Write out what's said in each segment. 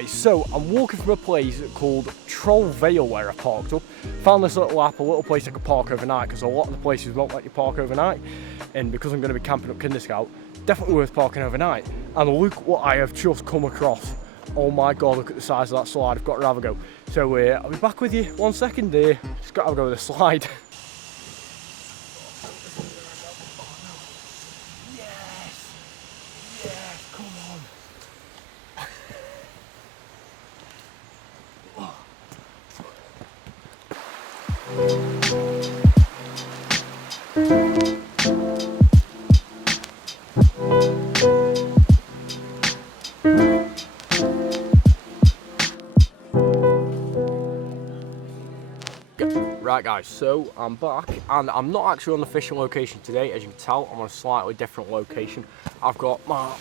guys, so I'm walking from a place called Troll Vale where I parked up. Found this little app, a little place I could park overnight, because a lot of the places won't let you park overnight. And because I'm going to be camping up Kinder Scout, definitely worth parking overnight. And look what I have just come across. Oh my god, look at the size of that slide. I've got to have a go. So I'll be back with you 1 second. Just got to have a go with the slide. Right guys, so I'm back and I'm not actually on the fishing location today. As you can tell, I'm on a slightly different location. I've got my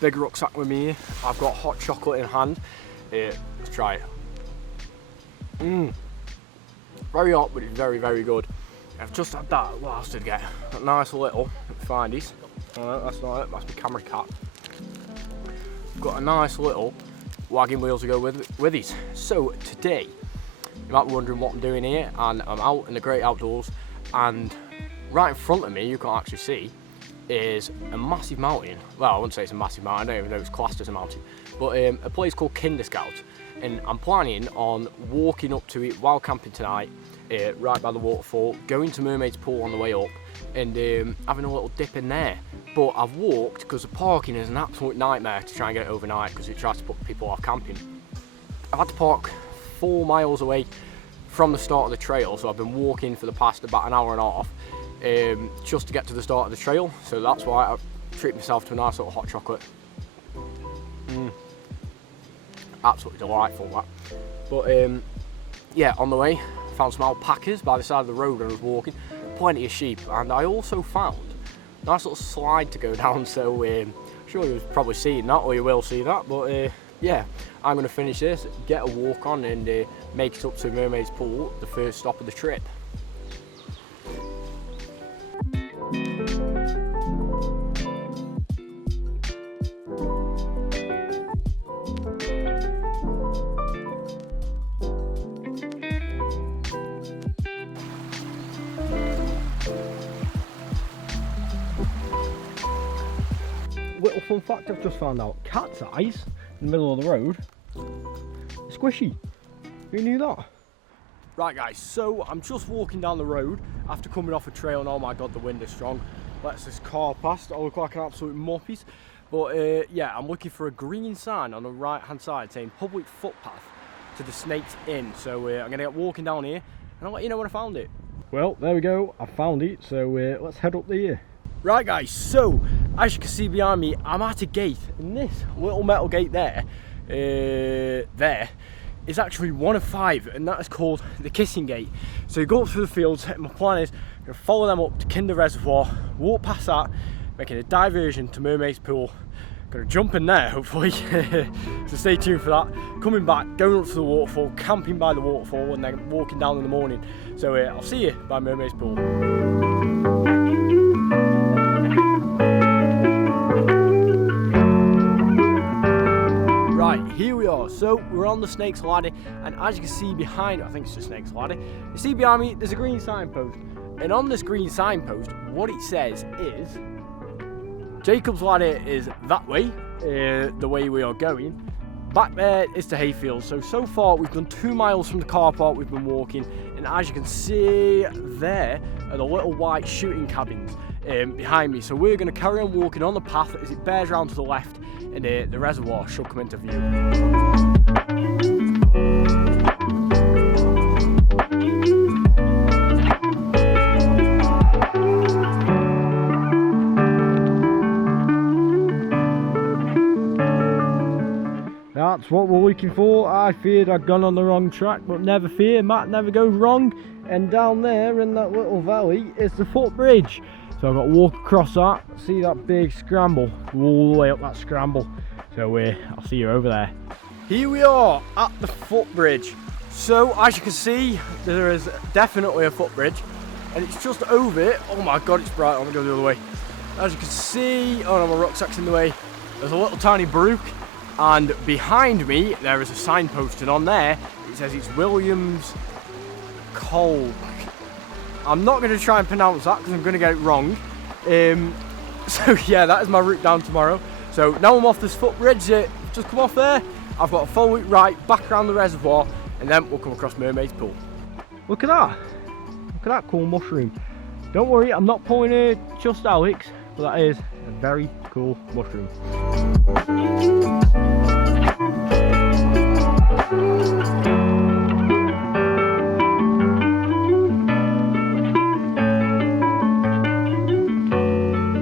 big rucksack with me here. I've got hot chocolate in hand. Let's try it. Very hot, but it's very, very good. I've just had that. What else did I get? A nice little findies. That's not it, that's my camera cap. I've got a nice little wagging wheels to go with these. So today, you might be wondering what I'm doing here, and I'm out in the great outdoors, and right in front of me, you can't actually see, is a massive mountain. Well, I wouldn't say it's a massive mountain, I don't even know it's classed as a mountain, but a place called Kinder Scout, and I'm planning on walking up to it while camping tonight, right by the waterfall, going to Mermaid's pool on the way up, and having a little dip in there. But I've walked because the parking is an absolute nightmare to try and get it overnight because it tries to put people off camping. I've had to park 4 miles away from the start of the trail, so I've been walking for the past about an hour and a half just to get to the start of the trail, so that's why I treat myself to a nice little hot chocolate. Absolutely delightful that. But yeah, on the way found some alpacas by the side of the road when I was walking, plenty of sheep, and I also found a nice little slide to go down, so I'm sure you've probably seen that, or you will see that, but yeah, I'm going to finish this, get a walk on, and make it up to Mermaid's pool, the first stop of the trip. Little fun fact I've just found out, cat's eyes in the middle of the road, squishy. Who knew that? Right guys, so I'm just walking down the road after coming off a trail, and oh my god, the wind is strong. Lets this car past. I look like an absolute moppies. But yeah, I'm looking for a green sign on the right hand side saying public footpath to the Snakes Inn. So I'm gonna get walking down here and I'll let you know when I found it. Well, there we go, I found it, so let's head up there. Right guys, so as you can see behind me, I'm at a gate, and this little metal gate there is actually one of 5, and that is called the Kissing Gate. So you go up through the fields, and my plan is I'm going to follow them up to Kinder Reservoir, walk past that, making a diversion to Mermaid's pool. Going to jump in there, hopefully, so stay tuned for that. Coming back, going up to the waterfall, camping by the waterfall, and then walking down in the morning. So I'll see you by Mermaid's pool. Here we are, so we're on the Snake's Ladder, and as you can see behind, I think it's the Snake's Ladder, you see behind me there's a green signpost, and on this green signpost what it says is Jacob's Ladder is that way, the way we are going. Back there is the hayfield. So far we've done 2 miles from the car park we've been walking, and as you can see there are the little white shooting cabins behind me. So we're going to carry on walking on the path as it bears round to the left, and the reservoir should come into view. That's what we're looking for. I feared I'd gone on the wrong track, but never fear, Matt never goes wrong. And down there in that little valley is the footbridge. So I've got to walk across that, see that big scramble, go all the way up that scramble. So I'll see you over there. Here we are at the footbridge. So as you can see, there is definitely a footbridge, and it's just over it. Oh my god, it's bright. I'm gonna go the other way. As you can see, oh no, my rucksack's in the way. There's a little tiny brook, And behind me there is a signpost, and on there it says it's Williams Cole. I'm not going to try and pronounce that because I'm going to get it wrong. So yeah, that is my route down tomorrow. So now I'm off this footbridge, just come off there. I've got a full route right back around the reservoir, and then we'll come across Mermaid's Pool. Look at that. Look at that cool mushroom. Don't worry, I'm not pulling it just Alex, but that is a very cool mushroom.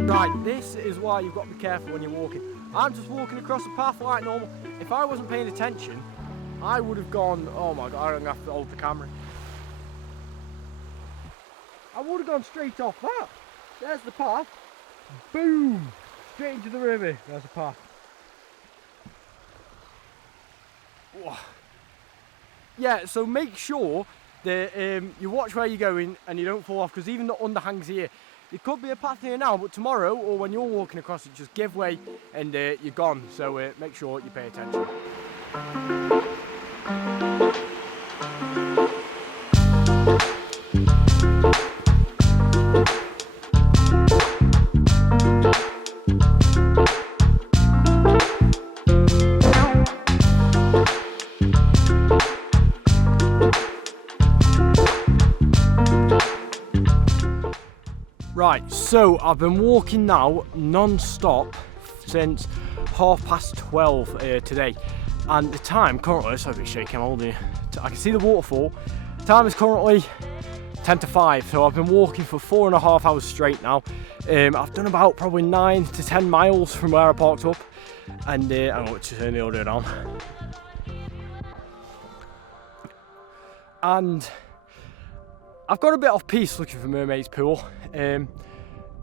Right, this is why you've got to be careful when you're walking. I'm just walking across the path like normal. If I wasn't paying attention, I would have gone, oh my god, I'm going to have to hold the camera. I would have gone straight off that. There's the path. Boom! Straight into the river. There's the path. Whoa. Yeah, so make sure that you watch where you're going and you don't fall off, because even the underhangs here, there could be a path here now, but tomorrow or when you're walking across it, just give way and you're gone. So make sure you pay attention. Right, so I've been walking now non-stop since 12:30 today, and the time currently, so a bit shaky, I'm holding it. I can see the waterfall. The time is currently 10 to 5, so I've been walking for 4.5 hours straight now. I've done about probably 9 to 10 miles from where I parked up, and I'm going to turn the audio down. And I've got a bit off piste looking for Mermaid's Pool, and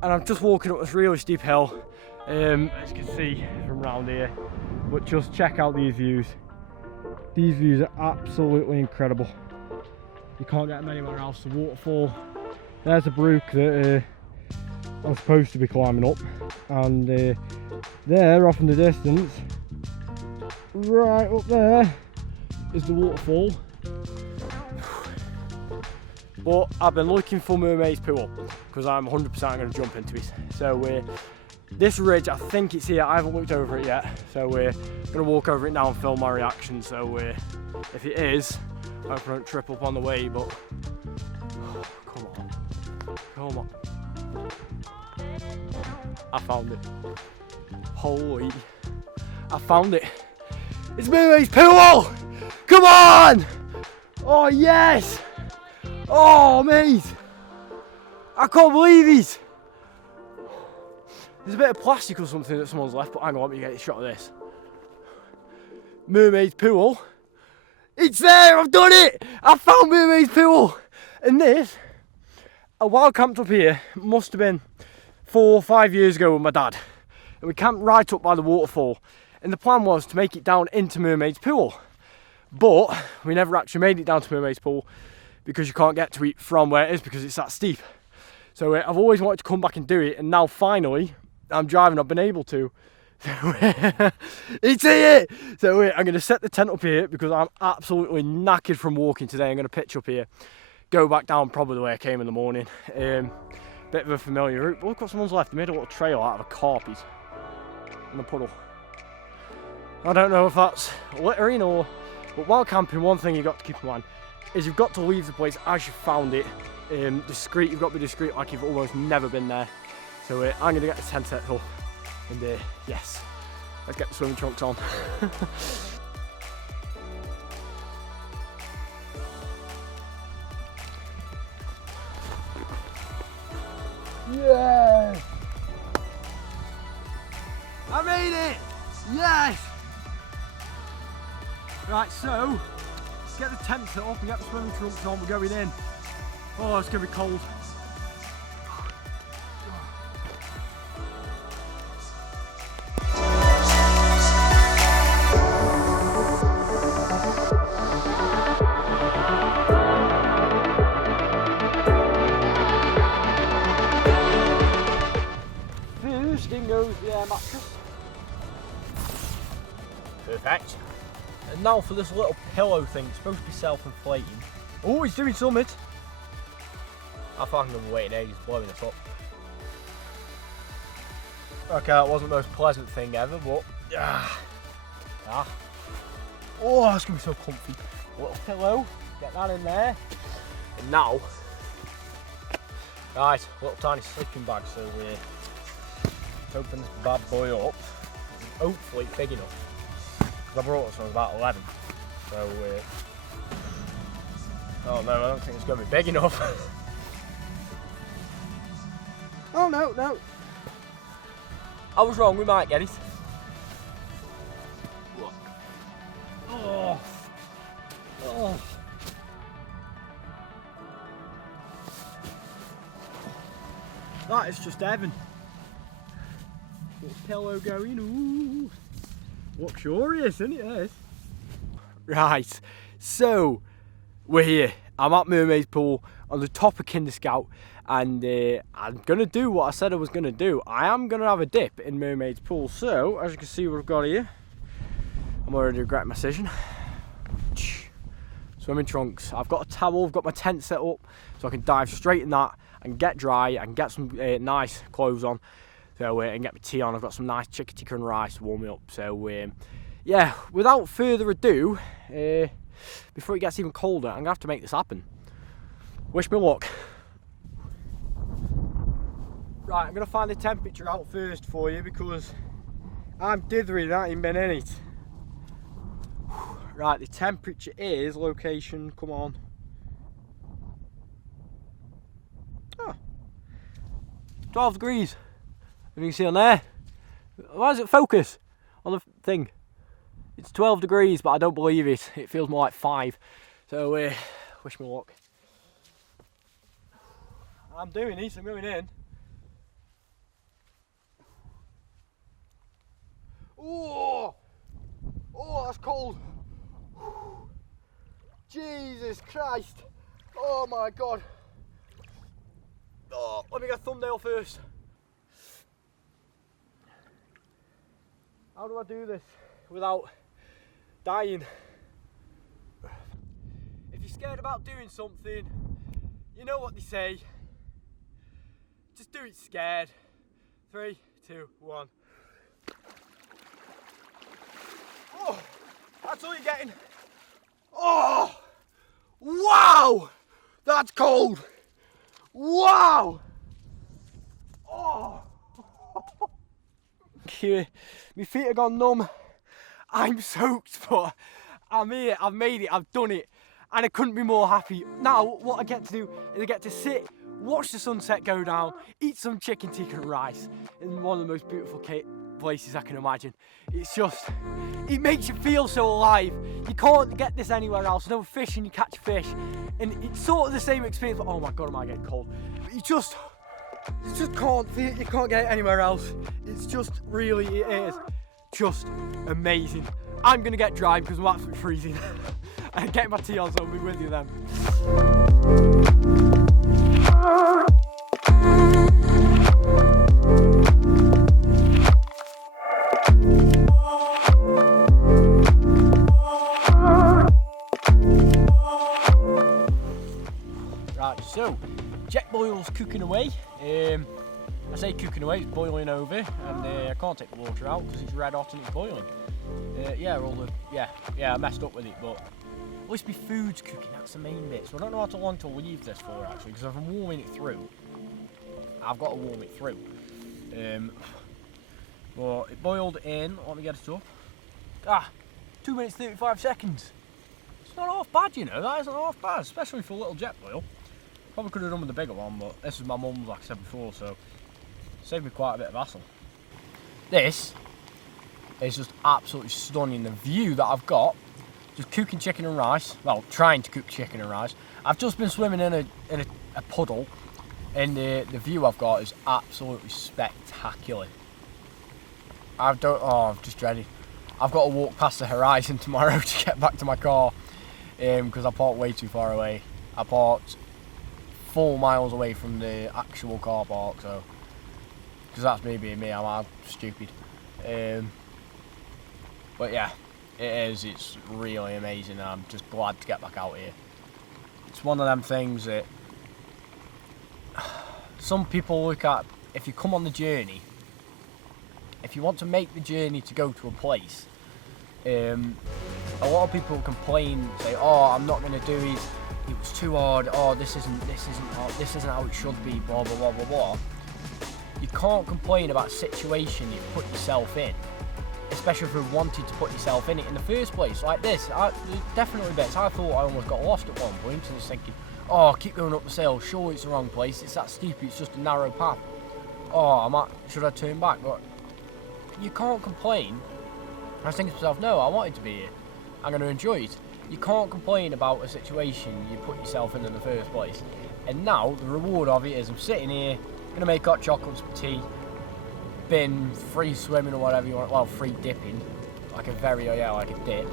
I'm just walking up this really steep hill, as you can see from around here, but just check out these views. These views are absolutely incredible. You can't get them anywhere else. The waterfall, there's a brook that I'm supposed to be climbing up, and there off in the distance, right up there, is the waterfall. But I've been looking for Mermaid's Pool because I'm 100% going to jump into it. So this ridge, I think it's here. I haven't looked over it yet, so we're going to walk over it now and film my reaction. So if it is, I hope I don't trip up on the way. But come on, I found it. Holy, I found it. It's Mermaid's Pool. Come on! Oh yes! Oh mate, I can't believe it. There's a bit of plastic or something that someone's left, but hang on, let me get a shot of this. Mermaid's Pool. It's there, I've done it! I found Mermaid's Pool! And this, a wild camped up here, must have been 4 or 5 years ago with my dad. And we camped right up by the waterfall. And the plan was to make it down into Mermaid's Pool. But we never actually made it down to Mermaid's Pool, because you can't get to it from where it is because it's that steep. So I've always wanted to come back and do it, and now finally I'm driving, I've been able to. So it's here! So I'm going to set the tent up here because I'm absolutely knackered from walking today. I'm going to pitch up here, go back down probably the way I came in the morning. Bit of a familiar route, but look what someone's left. They made a little trail out of a carpet in a puddle. I don't know if that's littering or... But while camping, one thing you've got to keep in mind is you've got to leave the place as you found it. Discreet, you've got to be discreet like you've almost never been there. So I'm going to get the tent set up, and yes, let's get the swimming trunks on. Yes! I made it! Yes! Right, so get the tent set up and get the swimming trunks on, we're going in. Oh, it's going to be cold. First in goes the air mattress. Perfect. And now for this little pillow thing, it's supposed to be self-inflating. Oh, he's doing something. I thought I'm going to wait ages blowing this up. Okay, that wasn't the most pleasant thing ever, but oh, that's going to be so comfy. A little pillow, get that in there. And now, right, little tiny sleeping bag, so let's open this bad boy up. Hopefully it's big enough. Because I brought this when I was about 11. So, oh no, I don't think it's going to be big enough. Oh no, no. I was wrong, we might get it. Oh. Oh. That is just heaven. Little pillow going, ooh. Luxurious, isn't it, this? Right, so we're here. I'm at Mermaid's pool on the top of Kinder Scout, and I'm gonna do what I said I was gonna do. I am gonna have a dip in Mermaid's pool. So as you can see, what I've got here, I'm already regretting my decision. Swimming trunks. I've got a towel. I've got my tent set up, so I can dive straight in that and get dry and get some nice clothes on. So and get my tea on. I've got some nice chicken tikka and rice to warm me up. So yeah, without further ado, before it gets even colder, I'm gonna have to make this happen. Wish me luck. Right, I'm gonna find the temperature out first for you because I'm dithering, I ain't been in it. Right, the temperature is, location, come on. Oh, 12 degrees. And you can see on there. Why does it focus on the thing? It's 12 degrees, but I don't believe it. It feels more like 5. So, wish me luck. I'm doing this, I'm going in. Oh, oh, that's cold. Jesus Christ. Oh my God. Oh, let me get a thumbnail first. How do I do this without dying? If you're scared about doing something, you know what they say. Just do it scared. 3, 2, 1. Oh, that's all you're getting. Oh, wow, that's cold. Wow. Oh. My feet have gone numb. I'm soaked, but I'm here, I've made it, I've done it, and I couldn't be more happy. Now, what I get to do is I get to sit, watch the sunset go down, eat some chicken tikka and rice in one of the most beautiful places I can imagine. It's just, it makes you feel so alive. You can't get this anywhere else. No fishing, you catch fish, and it's sort of the same experience, but oh my God, am I getting cold. But you just can't feel it, you can't get it anywhere else. It's just really, it is just amazing. I'm gonna get dry because I'm absolutely freezing. And get my tea on, so I'll be with you then. Right, so jet boil's cooking away. I say cooking away, it's boiling over, and I can't take the water out because it's red hot and it's boiling. Yeah, I messed up with it, but at least my food's cooking, that's the main bit. So I don't know how long to leave this for actually, because if I'm warming it through, I've got to warm it through. But it boiled in, let me get it up. 2 minutes 35 seconds. It's not half bad, you know, that isn't half bad, especially for a little jet boil. Probably could have done with the bigger one, but this is my mum's, like I said before, so saved me quite a bit of hassle. This is just absolutely stunning. The view that I've got, just cooking chicken and rice, well, trying to cook chicken and rice. I've just been swimming in a puddle, and the view I've got is absolutely spectacular. I'm just dreading. I've got to walk past the horizon tomorrow to get back to my car, because I parked way too far away. I parked 4 miles away from the actual car park, so, because that's me being me, I'm stupid. But yeah, It is, it's really amazing. I'm just glad to get back out here. It's one of them things that some people look at, if you come on the journey, if you want to make the journey to go to a place, a lot of people complain, say, oh, I'm not going to do it, it was too hard, oh, this isn't how it should be, blah, blah, blah, blah, blah. You can't complain about a situation you put yourself in, especially if you wanted to put yourself in it in the first place. Like this, there's definitely bits. I thought I almost got lost at one point and was thinking, oh, keep going up the sail, sure it's the wrong place, it's that steep, it's just a narrow path. Oh, should I turn back? But you can't complain. I was thinking to myself, no, I wanted to be here. I'm going to enjoy it. You can't complain about a situation you put yourself in the first place. And now, the reward of it is I'm sitting here, going to make hot chocolates for tea, been free swimming or whatever you want, well, free dipping, like a dip,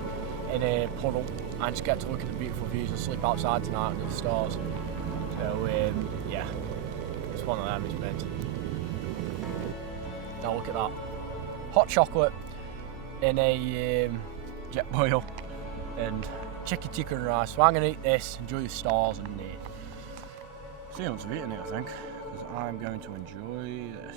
in a puddle, and just get to look at the beautiful views and sleep outside tonight under the stars. So, yeah, it's one of them, it's meant. Now look at that. Hot chocolate in a jet boil and chicken tikka and rice. So I'm going to eat this, enjoy the stars, and see once I've eaten it, I think, because I'm going to enjoy this.